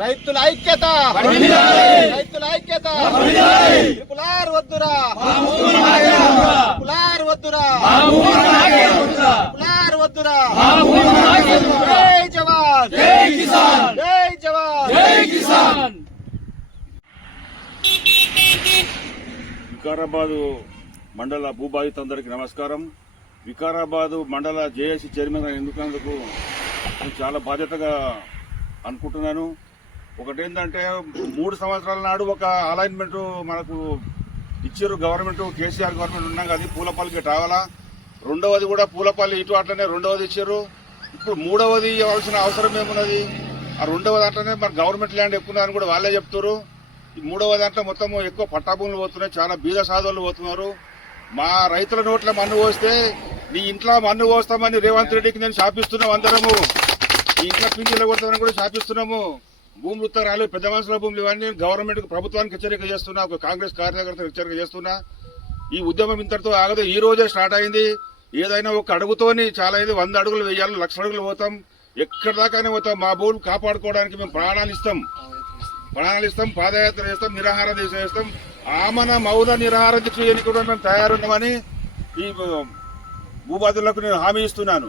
రైతుల ఐక్యత! రైతుల ఐక్యత! కులార్ వద్దురా! కులార్ వద్దురా! కులార్ వద్దురా! జై జవాన్! జై కిసాన్! జై జవాన్! జై కిసాన్! వికారాబాదు మండల భూబాధితులందరికీ నమస్కారం. వికారాబాదు మండల జేఏసీ చైర్మన్ ఎందుకందుకు నేను చాలా బాధ్యతగా అనుకుంటున్నాను. ఒకటేంటంటే మూడు సంవత్సరాల నాడు ఒక అలైన్మెంట్ మనకు ఇచ్చారు గవర్నమెంట్ కేసీఆర్ గవర్నమెంట్ ఉన్నాం కదా పూలపల్లికి రావాలా. రెండవది కూడా పూలపల్లి ఇటు అట్లనే రెండవది ఇచ్చారు. ఇప్పుడు మూడవది ఇవ్వాల్సిన అవసరం ఏమున్నది? ఆ రెండవ దాంట్లోనే మరి గవర్నమెంట్ ల్యాండ్ ఎక్కువ కూడా వాళ్ళే చెప్తారు. మూడవ దాంట్లో మొత్తం ఎక్కువ పట్టాభూములు పోతున్నాయి. చాలా బీద సాధువులు పోతున్నారు. మా రైతుల నోట్ల మన్ను పోస్తే నీ ఇంట్లో మన్ను పోస్తామని రేవంత్ రెడ్డికి నేను శాపిస్తున్నాం అందరము. నీ ఇంట్లో పింఛన్లు కొడతామని కూడా శాపిస్తున్నాము. భూములు ఉత్తరాలు పెద్ద మనుషుల భూములు ఇవన్నీ గవర్నమెంట్కి ప్రభుత్వానికి హెచ్చరిక చేస్తున్నా ఒక కాంగ్రెస్ కార్యకర్త హెచ్చరిక చేస్తున్నా. ఈ ఉద్యమం ఇంతటితో ఆగదు. ఈ రోజే స్టార్ట్ అయింది. ఏదైనా ఒక అడుగుతోని చాలా అయింది వంద అడుగులు వేయాలి లక్ష అడుగులు పోతాం. ఎక్కడి దాకానే పోతాం. మా భూములు కాపాడుకోవడానికి మేము ప్రాణాలు ఇస్తాం. పణాలు ఇస్తాం పాదయాత్ర చేస్తాం నిరాహార దీక్ష చేస్తాం. ఆమన మౌన నిరాహార దీక్ష చేయడానికి కూడా మేము తయారున్నామని ఈ భూబాధులకు నేను హామీ ఇస్తున్నాను.